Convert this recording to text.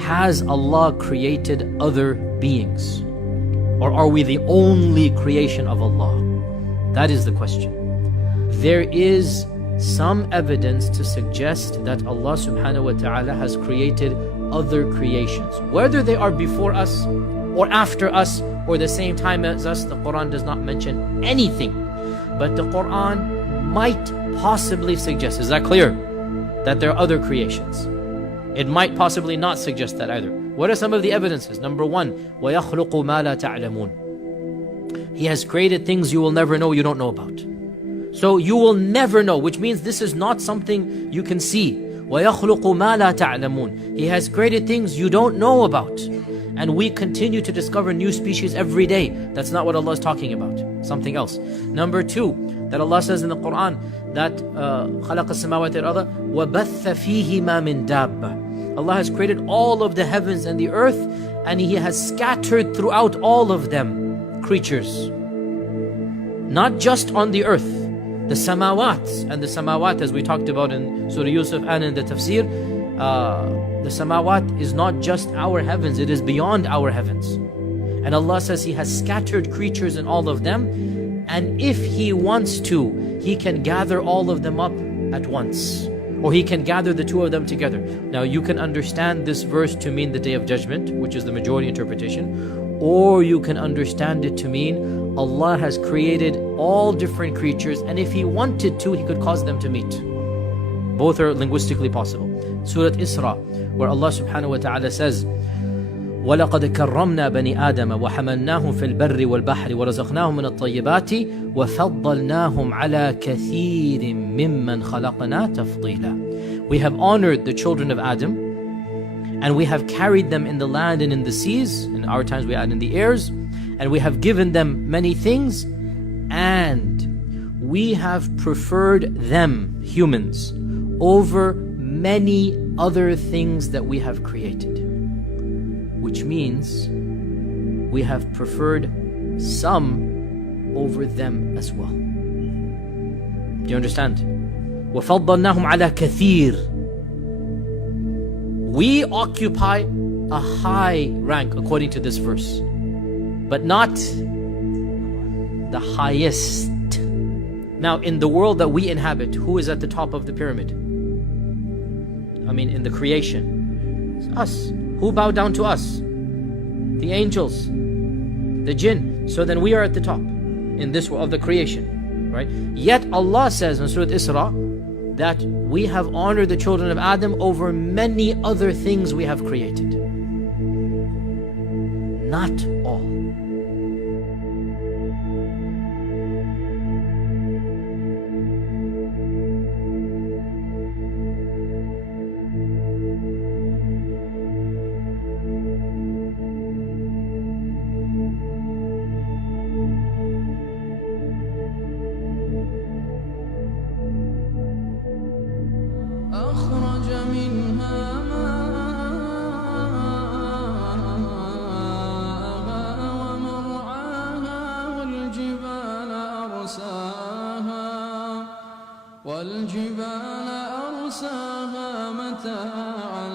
Has Allah created other beings? Or are we the only creation of Allah? That is the question. There is some evidence to suggest that Allah subhanahu wa ta'ala has created other creations. Whether they are before us or after us or the same time as us, the Quran does not mention anything. But the Quran might possibly suggest, is that clear? That there are other creations. It might possibly not suggest that either. What are some of the evidences? Number one, وَيَخْلُقُ مَا لَا تَعْلَمُونَ. He has created things you will never know, you don't know about. So you will never know, which means this is not something you can see. وَيَخْلُقُ مَا لَا تَعْلَمُونَ. He has created things you don't know about. And we continue to discover new species every day. That's not what Allah is talking about. Something else. Number two, that Allah says in the Quran that خَلَقَ السَّمَاوَاتِ وَالْأَرْضَ وَبَثَّ فِيهِمَا مِن دَابَّةٍ. Allah has created all of the heavens and the earth, and He has scattered throughout all of them creatures. Not just on the earth. The samawat, and the samawat, as we talked about in Surah Yusuf and in the tafsir, the samawat is not just our heavens, it is beyond our heavens. And Allah says He has scattered creatures in all of them, and if He wants to, He can gather all of them up at once. or He can gather the two of them together. Now you can understand this verse to mean the Day of Judgment, which is the majority interpretation, or you can understand it to mean Allah has created all different creatures, and if He wanted to, He could cause them to meet. Both are linguistically possible. Surah Isra, where Allah subhanahu wa ta'ala says, وَلَقَدْ كَرَّمْنَا بَنِي آدَمَ وَحَمَلْنَاهُمْ فِي الْبَرِّ وَالْبَحْرِ وَرَزَقْنَاهُمْ مِنَ الطَّيِّبَاتِ وَفَضَّلْنَاهُمْ عَلَى كَثِيرٍ مِّمَّنْ خَلَقْنَا تَفْضِيلًا. We have honored the children of Adam, and we have carried them in the land and in the seas, in our times we add in the airs, and we have given them many things, and we have preferred them, humans, over many other things that we have created. Which means we have preferred some over them as well. Do you understand? وَفَضَّلْنَاهُمْ عَلَى كَثِيرٍ. We occupy a high rank according to this verse, but not the highest. Now, in the world that we inhabit, who is at the top of the pyramid? I mean, in the creation, it's us. Who bowed down to us? The angels, the jinn. So then we are at the top in this world of the creation, right? Yet Allah says in Surah Isra that we have honored the children of Adam over many other things we have created. Not all. والجبال أرساها متاعا